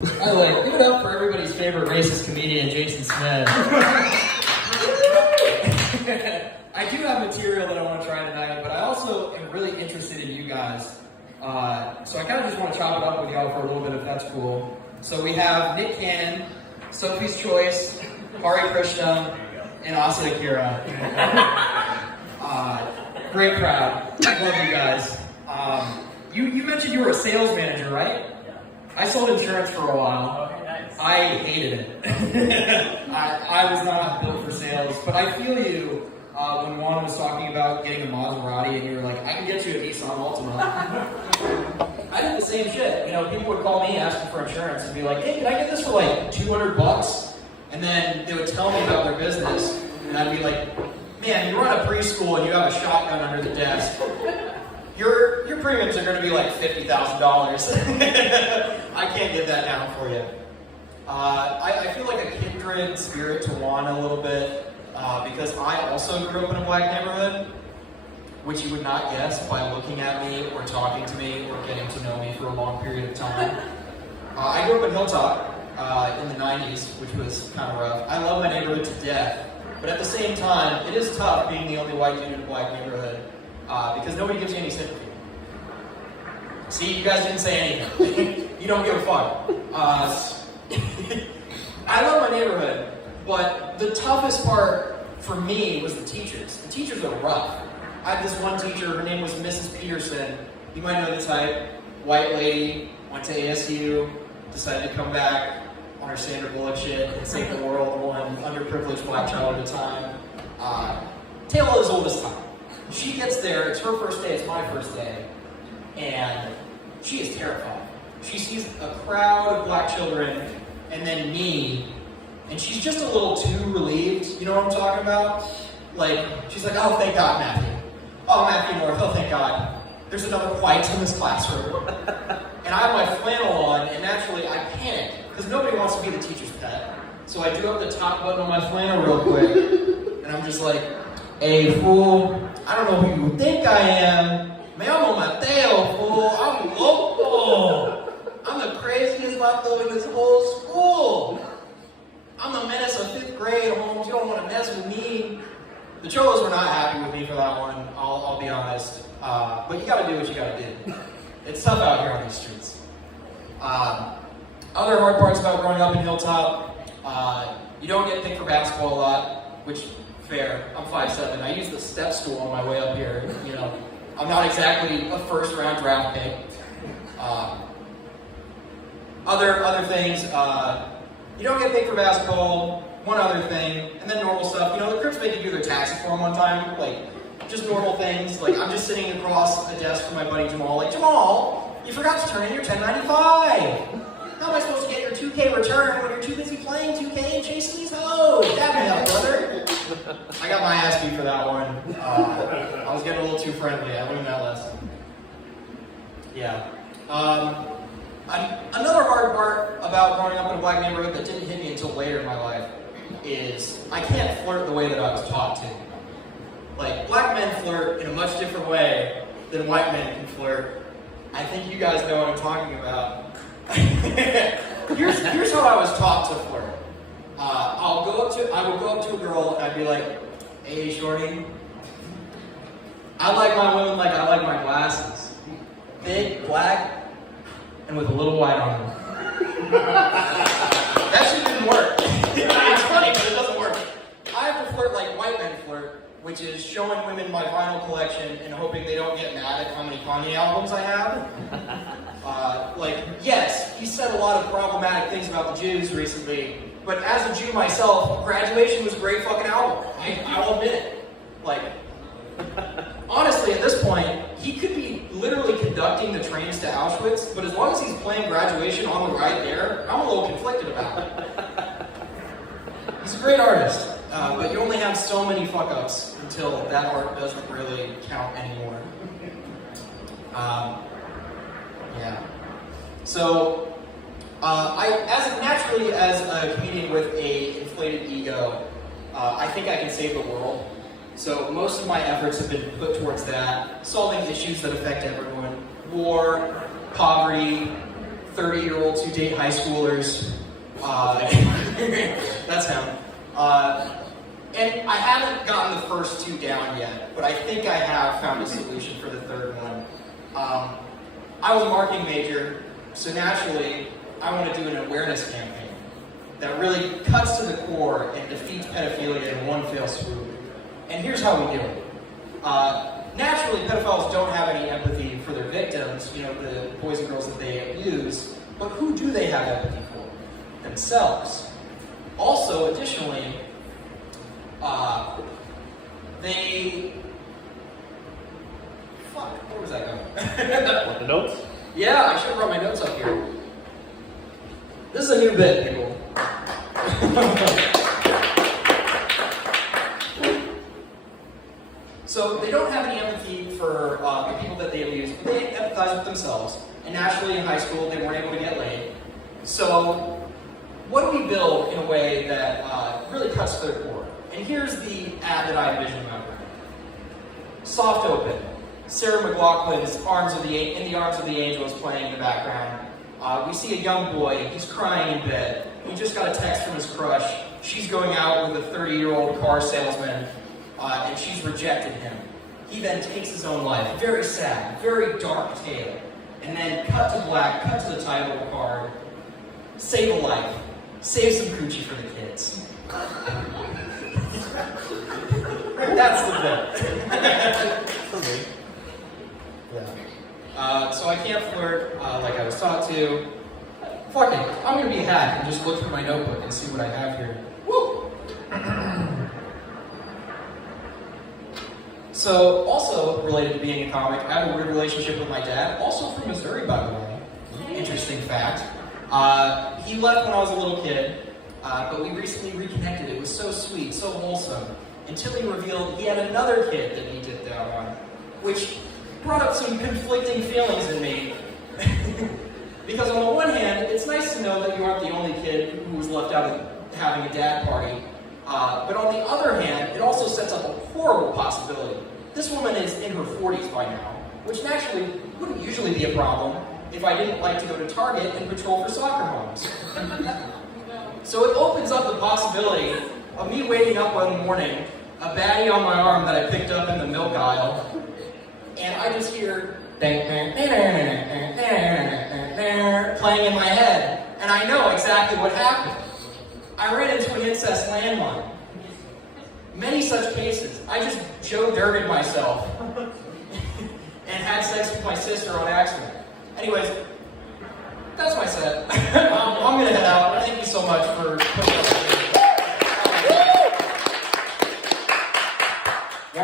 By the way, give it up for everybody's favorite racist comedian, Jason Smith. I do have material that I want to try tonight, but I also am really interested in you guys. So I kind of just want to chop it up with y'all for a little bit, if that's cool. So we have Nick Cannon, Sophie's Choice, Hari Krishna, and Asa Akira. Great crowd. Love you guys. You mentioned you were a sales manager, right? I sold insurance for a while. Okay, nice. I hated it. I was not built for sales, but I feel you when Juan was talking about getting a Maserati and you were like, I can get you a Nissan Altima. I did the same shit. You know, people would call me asking for insurance and be like, hey, can I get this for like $200? And then they would tell me about their business, and I'd be like, man, you run a preschool and you have a shotgun under the desk. Your premiums are going to be like $50,000. I can't get that down for you. I feel like a kindred spirit to Juan a little bit because I also grew up in a black neighborhood, which you would not guess by looking at me or talking to me or getting to know me for a long period of time. I grew up in Hilltop in the 90s, which was kind of rough. I love my neighborhood to death, but at the same time, it is tough being the only white dude in a black neighborhood. Because nobody gives you any sympathy. See, you guys didn't say anything. You don't give a fuck. I love my neighborhood, but the toughest part for me was the teachers. The teachers are rough. I had this one teacher, her name was Mrs. Peterson. You might know the type. White lady, went to ASU, decided to come back on her Sandra Bullock shit and save the world, one underprivileged black child at a time. Tale as old as time. She gets there, it's her first day, it's my first day, and she is terrified. She sees a crowd of black children, and then me, and she's just a little too relieved, you know what I'm talking about? Like, she's like, oh, thank God, Matthew. Oh, Matthew North, oh, thank God. There's another white in this classroom. And I have my flannel on, and naturally I panic, because nobody wants to be the teacher's pet. So I do up the top button on my flannel real quick, and I'm just like, hey, fool, I don't know who you think I am. Me llamo Mateo, fool. I'm local. I'm the craziest vato in this whole school. I'm the menace of 5th grade, Holmes. You don't want to mess with me. The Cholos were not happy with me for that one, I'll be honest. But you gotta do what you gotta do. It's tough out here on these streets. Other hard parts about growing up in Hilltop, you don't get picked for basketball a lot, which fair. I'm 5'7". I use the step stool on my way up here. You know, I'm not exactly a first-round draft pick. Other things, you don't get picked for basketball. One other thing, and then normal stuff. You know, the Crips make you do their taxi form one time. Like, just normal things. Like, I'm just sitting across a desk from my buddy Jamal. Like, Jamal, you forgot to turn in your 1095. How am I supposed to get your 2K return when you're too busy playing 2K and chasing these hoes? Dab me up, brother. I got my ass beat for that one. I was getting a little too friendly. I learned that lesson. Yeah. Another hard part about growing up in a black neighborhood that didn't hit me until later in my life is I can't flirt the way that I was taught to. Like, black men flirt in a much different way than white men can flirt. I think you guys know what I'm talking about. Here's how I was taught to flirt. I would go up to a girl and I'd be like, hey, shorty, I like my women like I like my glasses. Big, black, and with a little white on them. That shit didn't work. It's funny, but it doesn't work. I have to flirt like white men flirt, which is showing women my vinyl collection and hoping they don't get mad at how many Kanye albums I have. Yes, he said a lot of problematic things about the Jews recently, but as a Jew myself, Graduation was a great fucking album. I'll admit it. Like, honestly, at this point, he could be literally conducting the trains to Auschwitz, but as long as he's playing Graduation on the ride there, I'm a little conflicted about it. He's a great artist, but you only have so many fuck-ups until that art doesn't really count anymore. Yeah. So, naturally as a comedian with a inflated ego, I think I can save the world. So most of my efforts have been put towards that, solving issues that affect everyone. War, poverty, 30-year-olds who date high schoolers. That's him. And I haven't gotten the first two down yet, but I think I have found a solution for the third one. I was a marketing major, so naturally, I want to do an awareness campaign that really cuts to the core and defeats pedophilia in one fell swoop. And here's how we do it. Naturally, pedophiles don't have any empathy for their victims, the boys and girls that they abuse, but who do they have empathy for? Themselves. Also, additionally, where was that going? Want the notes? Yeah, I should have brought my notes up here. This is a new bit, people. So they don't have any empathy for the people that they abuse, but they empathize with themselves. And naturally, in high school, they weren't able to get laid. So what do we build in a way that really cuts to their core? And here's the ad that I envision in my brain. Soft open. Sarah McLachlan's In the Arms of the Angel is playing in the background. We see a young boy, he's crying in bed. He just got a text from his crush. She's going out with a 30-year-old car salesman, and she's rejected him. He then takes his own life. Very sad, very dark tale. And then cut to black, cut to the title card. Save a life. Save some coochie for the kids. That's the bit. Yeah. So I can't flirt like I was taught to. Fuck it. I'm gonna be a hack and just look through my notebook and see what I have here. Woo! So, also related to being a comic, I have a weird relationship with my dad, also from Missouri, by the way. Interesting fact. He left when I was a little kid, but we recently reconnected. It was so sweet, so wholesome, until he revealed he had another kid that he dipped out on, which brought up some conflicting feelings in me. Because on the one hand, it's nice to know that you aren't the only kid who was left out of having a dad party. But on the other hand, it also sets up a horrible possibility. This woman is in her 40s by now, which naturally wouldn't usually be a problem if I didn't like to go to Target and patrol for soccer moms. So it opens up the possibility of me waking up one morning, a baddie on my arm that I picked up in the milk aisle, and I just hear playing in my head, and I know exactly what happened. I ran into an incest landmine. Many such cases. I just Joe Durgan myself and had sex with my sister on accident. Anyways, that's my set. I'm gonna head out. Thank you so much for putting up with me.